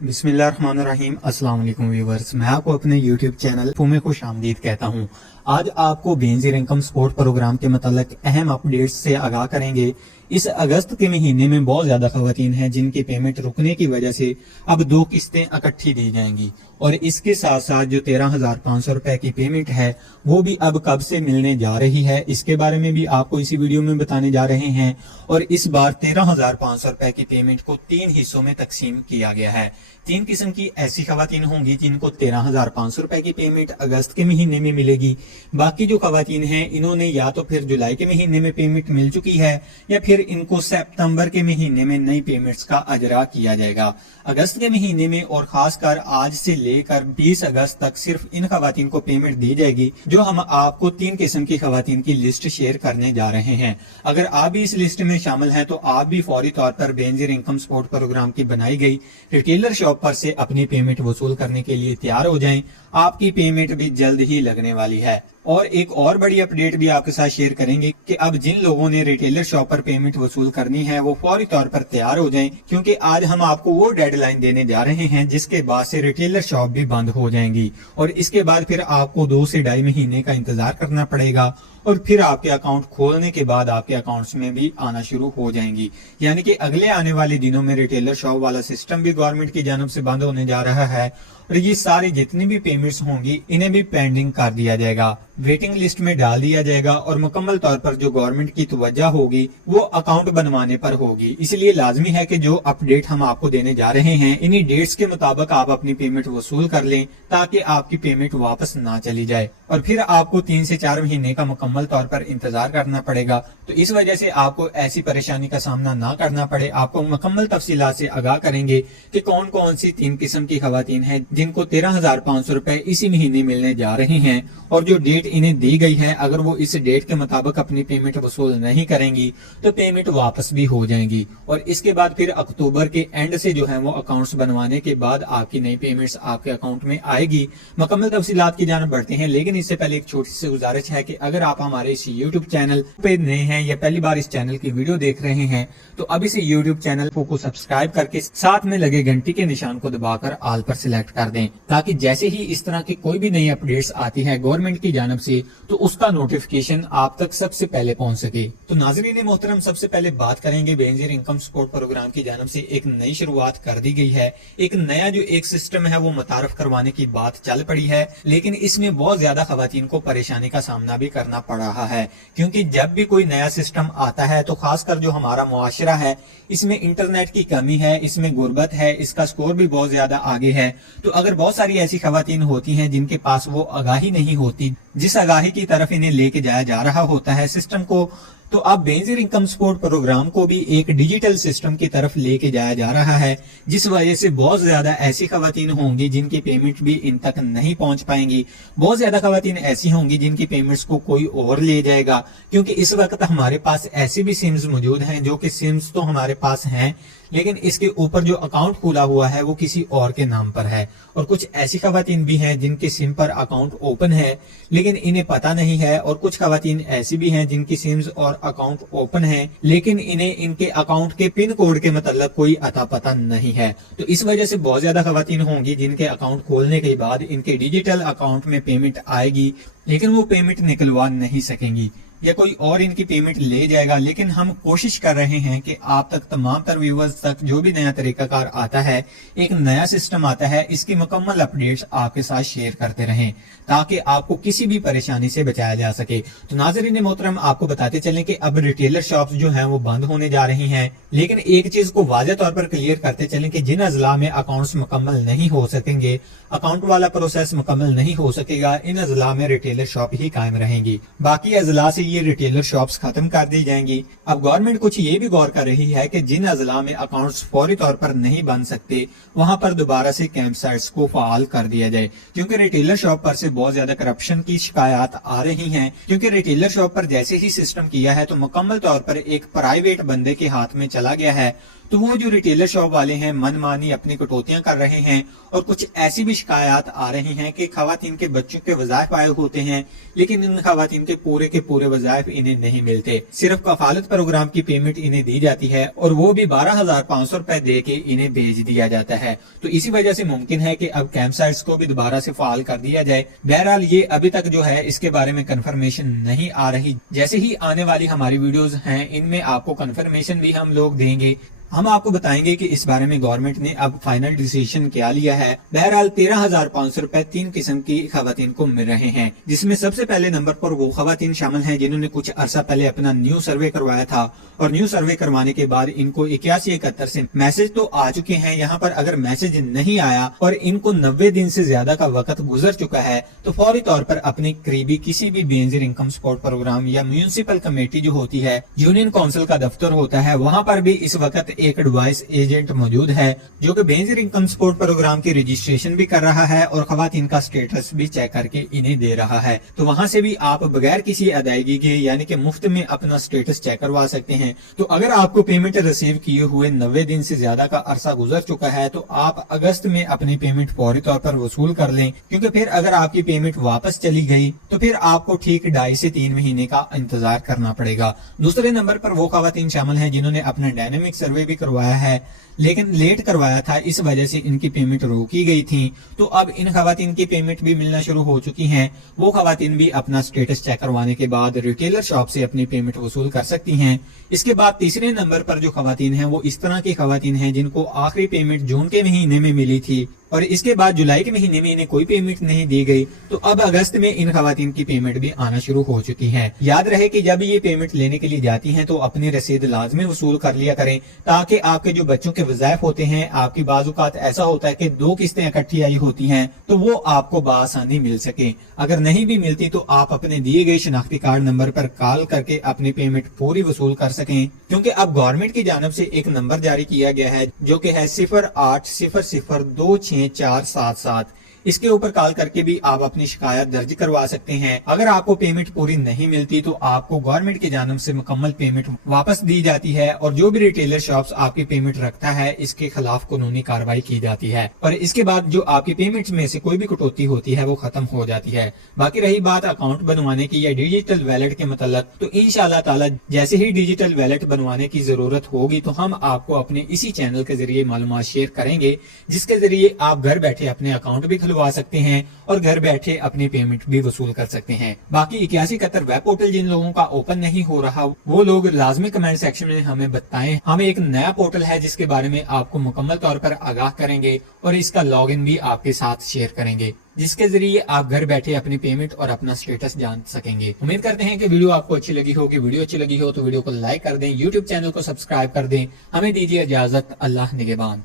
बिस्मिल्लाहिर्रहमानिर्रहीम। अस्सलाम वालेकुम व्यूअर्स, मैं आपको अपने यूट्यूब चैनल में खुश आमदीद कहता हूँ। आज आपको बेनजीर इनकम सपोर्ट प्रोग्राम के मतलब अहम अपडेट्स से आगाह करेंगे। इस अगस्त के महीने में बहुत ज्यादा खवातीन हैं जिनकी पेमेंट रुकने की वजह से अब 2 किस्तें इकट्ठी दी जाएंगी और इसके साथ साथ जो 13,500 रुपए की पेमेंट है वो भी अब कब से मिलने जा रही है, इसके बारे में भी आपको इसी वीडियो में बताने जा रहे हैं। और इस बार 13,500 रुपए की पेमेंट को 3 हिस्सों में तकसीम किया गया है। 3 किस्म की ऐसी खवातीन होंगी जिनको 13,500 रुपए की पेमेंट अगस्त के महीने में मिलेगी। बाकी जो खवातीन हैं इन्होंने या तो फिर जुलाई के महीने में पेमेंट मिल चुकी है या फिर इनको सितंबर के महीने में नई पेमेंट्स का अजरा किया जाएगा। अगस्त के महीने में और खासकर आज से लेकर 20 अगस्त तक सिर्फ इन खवातीन को पेमेंट दी जाएगी। जो हम आपको 3 किस्म की खवातीन की लिस्ट शेयर करने जा रहे हैं। अगर आप भी इस लिस्ट में शामिल हैं तो आप भी फौरी तौर पर बेनजीर इनकम सपोर्ट प्रोग्राम की बनाई गई रिटेलर शॉप पर से अपनी पेमेंट वसूल करने के लिए तैयार हो जाएं। आपकी पेमेंट भी जल्द ही लगने वाली है। और एक और बड़ी अपडेट भी आपके साथ शेयर करेंगे कि अब जिन लोगों ने रिटेलर शॉप पर पेमेंट वसूल करनी है वो फौरी तौर पर तैयार हो जाएं, क्योंकि आज हम आपको वो डेडलाइन देने जा रहे हैं जिसके बाद से रिटेलर शॉप भी बंद हो जाएंगी और इसके बाद फिर आपको 2 से 2.5 महीने का इंतजार करना पड़ेगा और फिर आपके अकाउंट खोलने के बाद आपके अकाउंट्स में भी आना शुरू हो जाएंगी। यानी कि अगले आने वाले दिनों में रिटेलर शॉप वाला सिस्टम भी गवर्नमेंट की जानब से बंद होने जा रहा है और ये सारी जितनी भी पेमेंट्स होंगी इन्हें भी पेंडिंग कर दिया जाएगा, वेटिंग लिस्ट में डाल दिया जाएगा और मुकम्मल तौर पर जो गवर्नमेंट की तवज्जो होगी वो अकाउंट बनवाने पर होगी। इसलिए लाजमी है कि जो अपडेट हम आपको देने जा रहे हैं इन्हीं डेट्स के मुताबिक आप अपनी पेमेंट वसूल कर लें ताकि आपकी पेमेंट वापस ना चली जाए और फिर आपको 3 से 4 महीने का मुकम्मल तौर पर इंतजार करना पड़ेगा। तो इस वजह से आपको ऐसी परेशानी का सामना ना करना पड़े। आपको मुकम्मल तफसीलात से आगाह करेंगे कि कौन कौन सी 3 किस्म की खवातीन हैं जिनको 13,500 रुपए इसी महीने मिलने जा रहे हैं और जो डेट इन्हें दी गई है अगर वो इस डेट के मुताबिक अपनी पेमेंट वसूल नहीं करेंगी तो पेमेंट वापस भी हो जाएंगी और इसके बाद फिर अक्टूबर के एंड से जो है वो अकाउंट्स बनवाने के बाद आपकी नई पेमेंट्स आपके अकाउंट में आएगी। मुकम्मल तफसीलात की जानब बढ़ते हैं, लेकिन इससे पहले एक छोटी सी गुजारिश है कि अगर आप हमारे इस यूट्यूब चैनल पे नए हैं या पहली बार इस चैनल की वीडियो देख रहे हैं तो अभी से यूट्यूब चैनल को सब्सक्राइब करके साथ में लगे घंटी के निशान को दबाकर ऑल पर सिलेक्ट कर दें ताकि जैसे ही इस तरह की कोई भी नई अपडेट्स आती है गवर्नमेंट की जानब से तो उसका नोटिफिकेशन आप तक सबसे पहले पहुंच सके। तो नाज़रीन मोहतरम, सबसे पहले बात करेंगे बेनजीर इनकम सपोर्ट प्रोग्राम की जानब से एक नई शुरुआत कर दी गई है। एक नया जो एक सिस्टम है वो मुतारफ करवाने की बात चल पड़ी है, लेकिन इसमें बहुत ज्यादा खवातीन को परेशानी का सामना भी करना पड़ रहा है क्योंकि जब भी कोई नया सिस्टम आता है तो खासकर जो हमारा मुआशरा है इसमें इंटरनेट की कमी है, इसमें गुर्बत है, इसका स्कोर भी बहुत ज्यादा आगे है। तो अगर बहुत सारी ऐसी खवातीन होती हैं जिनके पास वो आगाही नहीं होती जिस आगाही की तरफ इन्हें लेके जाया जा रहा होता है सिस्टम को, तो अब बेनजीर इनकम सपोर्ट प्रोग्राम को भी एक डिजिटल सिस्टम की तरफ लेके जाया जा रहा है, जिस वजह से बहुत ज्यादा ऐसी खवातीन होंगी जिनकी पेमेंट भी इन तक नहीं पहुंच पाएंगी। बहुत ज्यादा खवातीन ऐसी होंगी जिनकी पेमेंट्स को कोई और ले जाएगा, क्योंकि इस वक्त हमारे पास ऐसी भी सिम्स मौजूद हैं जो कि सिम्स तो हमारे पास हैं लेकिन इसके ऊपर जो अकाउंट खुला हुआ है वो किसी और के नाम पर है और कुछ ऐसी खवातीन भी हैं जिनके सिम पर अकाउंट ओपन है लेकिन इन्हें पता नहीं है और कुछ खवातीन ऐसी भी हैं जिनकी सिम्स और अकाउंट ओपन है लेकिन इन्हें इनके अकाउंट के पिन कोड के मतलब कोई अता पता नहीं है। तो इस वजह से बहुत ज्यादा खवातीन होंगी जिनके अकाउंट खोलने के बाद इनके डिजिटल अकाउंट में पेमेंट आएगी लेकिन वो पेमेंट निकलवा नहीं सकेंगी या कोई और इनकी पेमेंट ले जाएगा। लेकिन हम कोशिश कर रहे हैं कि आप तक तमाम तर व्यूवर्स तक जो भी नया तरीकाकार आता है, एक नया सिस्टम आता है, इसकी मुकम्मल अपडेट्स आपके साथ शेयर करते रहें ताकि आपको किसी भी परेशानी से बचाया जा सके। तो नाज़रीन मोहतरम, आपको बताते चलें कि अब रिटेलर शॉप्स जो हैं वो बंद होने जा रही हैं, लेकिन एक चीज को वाज़ेह तौर पर क्लियर करते चलें कि जिन अजला में अकाउंट्स मुकम्मल नहीं हो सकेंगे, अकाउंट वाला प्रोसेस मुकम्मल नहीं हो सकेगा, इन अजला में रिटेलर शॉप ही कायम रहेंगी। बाकी अजला से ये रिटेलर शॉप्स खत्म कर दी जाएंगी। अब गवर्नमेंट कुछ ये भी गौर कर रही है कि जिन अजला में अकाउंट्स फौरी तौर पर नहीं बन सकते वहां पर दोबारा से कैंप साइट्स को फाल कर दिया जाए, क्योंकि रिटेलर शॉप पर से बहुत ज्यादा करप्शन की शिकायत आ रही हैं। क्योंकि रिटेलर शॉप पर जैसे ही सिस्टम किया है तो मुकम्मल तौर पर एक प्राइवेट बंदे के हाथ में चला गया है, तो वो जो रिटेलर शॉप वाले हैं मनमानी अपनी कटौतियां कर रहे हैं और कुछ ऐसी भी शिकायत आ रही हैं कि खवातीन के बच्चों के वज़ाइफ आए होते हैं लेकिन इन खवातीन के पूरे वज़ाइफ इन्हें नहीं मिलते। सिर्फ कफालत प्रोग्राम की पेमेंट इन्हें दी जाती है और वो भी 12,500 रुपए दे के इन्हें भेज दिया जाता है। तो इसी वजह से मुमकिन है कि अब कैंप साइट्स को भी दोबारा से फाल कर दिया जाए। बहरहाल ये अभी तक जो है इसके बारे में कंफर्मेशन नहीं आ रही। जैसे ही आने वाली हमारी वीडियोस हैं इनमें आपको कंफर्मेशन भी हम लोग देंगे। हम आपको बताएंगे कि इस बारे में गवर्नमेंट ने अब फाइनल डिसीजन क्या लिया है। बहरहाल 13,500 रुपए 3 किस्म की खवातीन को मिल रहे हैं, जिसमें सबसे पहले नंबर पर वो खवातीन शामिल हैं जिन्होंने कुछ अरसा पहले अपना न्यू सर्वे करवाया था और न्यू सर्वे करवाने के बाद इनको 8171 से मैसेज तो आ चुके हैं। यहाँ पर अगर मैसेज नहीं आया और इनको 90 दिन से ज्यादा का वक्त गुजर चुका है तो फौरी तौर पर अपने करीबी किसी भी बेनजीर इनकम सपोर्ट प्रोग्राम या म्यूनिसिपल कमेटी जो होती है, यूनियन काउंसिल का दफ्तर होता है, वहाँ पर भी इस वक्त एक एडवाइस एजेंट मौजूद है जो कि बेनजीर इनकम सपोर्ट प्रोग्राम की रजिस्ट्रेशन भी कर रहा है और खवातीन का स्टेटस भी चेक करके इन्हें दे रहा है। तो वहां से भी आप बगैर किसी अदायगी के यानी कि मुफ्त में अपना स्टेटस चेक करवा सकते हैं। तो अगर आपको पेमेंट रिसीव किए हुए 90 दिन से ज्यादा का अरसा गुजर चुका है तो आप अगस्त में अपनी पेमेंट फौरी तौर पर वसूल कर लें, क्योंकि फिर अगर आपकी पेमेंट वापस चली गई तो फिर आपको ठीक 2.5 से 3 महीने का इंतजार करना पड़ेगा। दूसरे नंबर पर वो खवातीन शामिल हैं जिन्होंने अपना डायनेमिक सर्वे भी करवाया है लेकिन लेट करवाया था, इस वजह से इनकी पेमेंट रोकी गई थी। तो अब इन खवातीन की पेमेंट भी मिलना शुरू हो चुकी हैं। वो खवातीन भी अपना स्टेटस चेक करवाने के बाद रिटेलर शॉप से अपनी पेमेंट वसूल कर सकती हैं। इसके बाद तीसरे नंबर पर जो खवातीन हैं वो इस तरह की खवातीन हैं जिनको आखिरी पेमेंट जून के महीने में मिली थी और इसके बाद जुलाई के महीने में इन्हें कोई पेमेंट नहीं दी गई। तो अब अगस्त में इन खवातीन की पेमेंट भी आना शुरू हो चुकी है। याद रहे कि जब ये पेमेंट लेने के लिए जाती हैं तो अपनी रसीद लाजमी वसूल कर लिया करें, ताकि आपके जो बच्चों के वज़ाइफ होते हैं, आपकी बाज़-औक़ात ऐसा होता है कि 2 किस्तें इकट्ठी आई होती हैं तो वो आपको बआसानी मिल सके। अगर नहीं भी मिलती तो आप अपने दिए गए शनाख्ती कार्ड नंबर पर कॉल करके अपनी पेमेंट पूरी वसूल कर सकें, क्योंकि अब गवर्नमेंट की जानब से एक नंबर जारी किया गया है जो कि है 0800264777। इसके ऊपर कॉल करके भी आप अपनी शिकायत दर्ज करवा सकते हैं। अगर आपको पेमेंट पूरी नहीं मिलती तो आपको गवर्नमेंट की जानब से मुकम्मल पेमेंट वापस दी जाती है और जो भी रिटेलर शॉप्स आपकी पेमेंट रखता है इसके खिलाफ कानूनी कार्रवाई की जाती है और इसके बाद जो आपकी पेमेंट में से कोई भी कटौती होती है वो खत्म हो जाती है। बाकी रही बात अकाउंट बनवाने की या डिजिटल वैलेट के मतलब, तो इंशाअल्लाह ताला जैसे ही डिजिटल वैलेट बनवाने की जरूरत होगी तो हम आपको अपने इसी चैनल के जरिए मालूमात शेयर करेंगे, जिसके जरिए आप घर बैठे अपने अकाउंट भी खुलवा सकते हैं और घर बैठे अपनी पेमेंट भी वसूल कर सकते हैं। बाकी 8171 वेब पोर्टल जिन लोगों का ओपन नहीं हो रहा वो लोग लाजमी कमेंट सेक्शन में हमें बताएं। हम एक नया पोर्टल है जिसके बारे में आपको मुकम्मल तौर पर आगाह करेंगे और इसका लॉगिन भी आपके साथ शेयर करेंगे, जिसके जरिए आप घर बैठे अपनी पेमेंट और अपना स्टेटस जान सकेंगे। उम्मीद करते हैं कि वीडियो आपको अच्छी लगी हो। कि वीडियो अच्छी लगी हो तो वीडियो को लाइक कर दें, यूट्यूब चैनल को सब्सक्राइब कर दें। हमें दीजिए इजाजत। अल्लाह निगहबान।